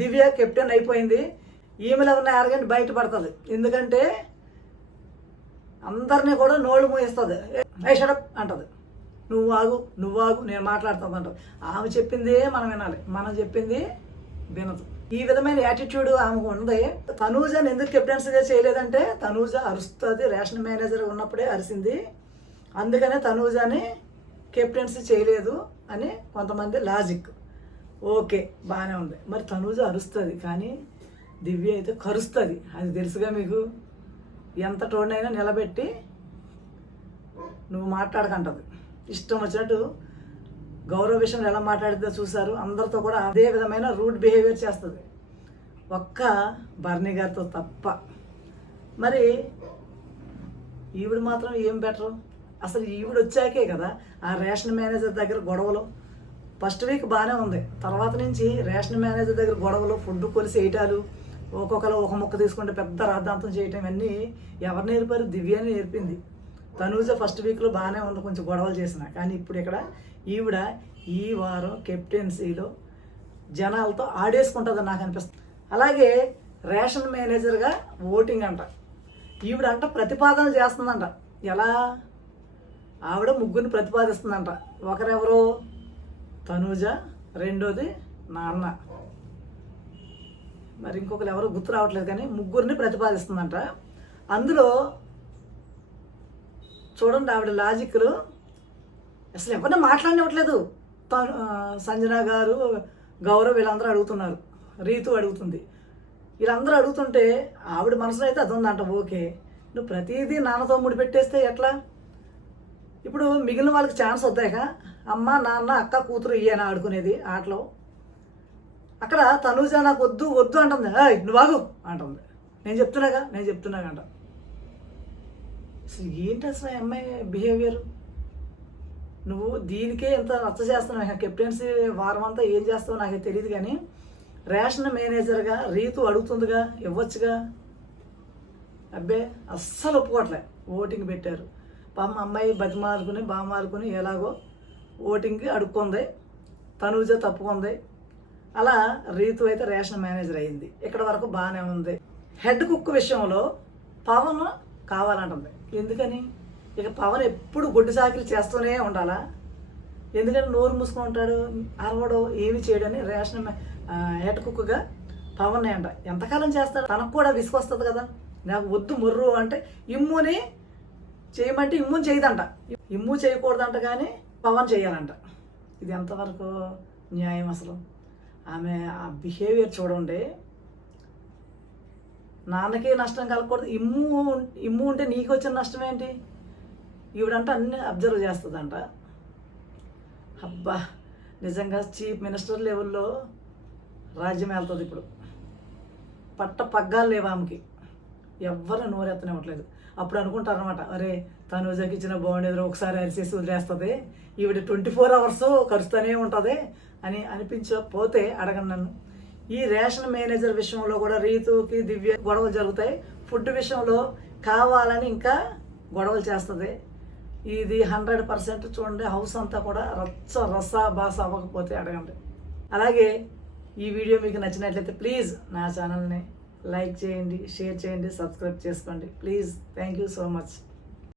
దివ్య captain అయిపోయింది. ఈమెలో ఉన్న arrogant బయటపడుతుంది. ఎందుకంటే అందరినీ కూడా నోళ్ళు మూయిస్తుంది. షడప్ అంటది. నువ్వు ఆగు నేను మాట్లాడుతుంది అంటది. ఆమె చెప్పిందే మనం వినాలి, మనం చెప్పింది వినదు. ఈ విధమైన యాటిట్యూడ్ ఆమెకు ఉంది. తనూజని ఎందుకు కెప్టెన్సీగా చేయలేదంటే తనూజ అరుస్తుంది. రేషన్ మేనేజర్ ఉన్నప్పుడే అరిసింది. అందుకనే తనూజని కెప్టెన్సీ చేయలేదు అని కొంతమంది లాజిక్. ఓకే, బాగానే ఉంది. మరి తనూజ అరుస్తుంది కానీ దివ్య అయితే కరుస్తుంది. అది తెలుసుగా మీకు. ఎంత టోన్నైనా నిలబెట్టి నువ్వు మాట్లాడకంటది. ఇష్టం వచ్చినట్టు గౌరవ విషయంలో ఎలా మాట్లాడితే చూసారు. అందరితో కూడా అదే విధమైన రూడ్ బిహేవియర్ చేస్తుంది, ఒక్క బర్నీ గారితో తప్ప. మరి ఈవిడ మాత్రం ఏం బెటరు? అసలు ఈవిడ వచ్చాకే కదా ఆ రేషన్ మేనేజర్ దగ్గర గొడవలు. ఫస్ట్ వీక్ బాగానే ఉంది, తర్వాత నుంచి రేషన్ మేనేజర్ దగ్గర గొడవలు, ఫుడ్ కొలిసి వేయటాలు, ఒక్కొక్కరు ఒక ముక్క తీసుకుంటే పెద్ద రాద్ధాంతం చేయటం, ఇవన్నీ ఎవరు నేర్పారు? దివ్యాని నేర్పింది. తనూజ ఫస్ట్ వీక్లో బాగానే ఉంది, కొంచెం గొడవలు చేసిన. కానీ ఇప్పుడు ఇక్కడ ఈవిడ ఈ వారం కెప్టెన్సీలో జనాలతో ఆడేసుకుంటుందని నాకు అనిపిస్తుంది. అలాగే రేషన్ మేనేజర్గా ఓటింగ్ అంట ఈవిడ ప్రతిపాదన చేస్తుందంట. ఎలా? ఆవిడ ముగ్గురిని ప్రతిపాదిస్తుందంట. ఒకరెవరో తనూజ, రెండోది నాన్న, మరి ఇంకొకరు ఎవరో గుర్తు రావట్లేదు. కానీ ముగ్గురిని ప్రతిపాదిస్తుందంట. అందులో చూడండి ఆవిడ లాజిక్లు అసలు ఎవరిని మాట్లాడినట్లేదు. సంజన గారు, గౌరవ్ వీళ్ళందరూ అడుగుతున్నారు, రీతు అడుగుతుంది. వీళ్ళందరూ అడుగుతుంటే ఆవిడ మనసులో అయితే అది ఉందంట. ఓకే, నువ్వు ప్రతిదీ నాన్నతో ముడిపెట్టేస్తే ఎట్లా? ఇప్పుడు మిగిలిన వాళ్ళకి ఛాన్స్ వద్దాక అమ్మ, నాన్న, అక్క, కూతురు ఇయ్యేనా ఆడుకునేది ఆటలో. అక్కడ తనూజ నాకు వద్దు అంటుంది. నువ్వు ఆగు అంటుంది. నేను చెప్తున్నాగా అంట. అసలు ఏంటి అసలు అమ్మాయి బిహేవియర్? నువ్వు దీనికే ఎంత రచ్చ చేస్తున్నావు. కెప్టెన్సీ వారం అంతా ఏం చేస్తావో నాకు తెలియదు. కానీ రేషన్ మేనేజర్గా రీతు అడుగుతుందిగా, ఇవ్వచ్చుగా. అబ్బే అస్సలు ఒప్పుకోవట్లే. ఓటింగ్ పెట్టారు. పాపం అమ్మాయి బామారుకుని ఎలాగో ఓటింగ్కి అడుక్కుంది. తనూజ తప్పుకుంది. అలా రీతు అయితే రేషన్ మేనేజర్ అయింది. ఇక్కడ వరకు బాగానే ఉంది. హెడ్ కుక్ విషయంలో పవన్ కావాలంటుంది. ఎందుకని? ఇక పవన్ ఎప్పుడు గొడ్డు సాకిలు చేస్తూనే ఉండాలా? ఎందుకంటే నోరు మూసుకొని ఉంటాడు, అరవడు, ఏమి చేయడని రేషన్ హెడ్ కుక్గా పవన్ అంట ఎంతకాలం చేస్తాడు? తనకు కూడా విసుకొస్తుంది కదా. నాకు వద్దు మొర్రు అంటే ఇమ్ముని చేయమంటే ఇమ్ముని చేయదంట, ఇమ్ము చేయకూడదంట, కానీ పవన్ చేయాలంట. ఇది ఎంతవరకు న్యాయం? అసలు ఆమె ఆ బిహేవియర్ చూడండి. నాన్నకి నష్టం కలగకూడదు, ఇమ్ము ఉంటే నీకు వచ్చిన నష్టం ఏంటి? ఈవిడంట అన్నీ అబ్జర్వ్ చేస్తుందంట. అబ్బా, నిజంగా చీఫ్ మినిస్టర్ లెవెల్లో రాజ్యం వెళ్తుంది ఇప్పుడు. పగ్గాలు లేవు ఆమెకి, ఎవ్వరు నోరెత్తనివ్వట్లేదు. అప్పుడు అనుకుంటారనమాట, అరే తనూజకి ఇచ్చిన బాగుండేది, ఒకసారి అరిసేసి వదిలేస్తుంది, ఈవిడ 24 hours కరుస్తూనే ఉంటుంది అని అనిపించకపోతే అడగండి నన్ను. ఈ రేషన్ మేనేజర్ విషయంలో కూడా రీతుకి, దివ్య గొడవలు జరుగుతాయి. ఫుడ్ విషయంలో కావాలని ఇంకా గొడవలు చేస్తుంది. ఇది 100% చూడండి. హౌస్ అంతా కూడా రస అవ్వకపోతే అడగండి. అలాగే ఈ వీడియో మీకు నచ్చినట్లయితే ప్లీజ్ నా ఛానల్ని లైక్ చేయండి, షేర్ చేయండి, సబ్స్క్రైబ్ చేసుకోండి please. Thank you so much.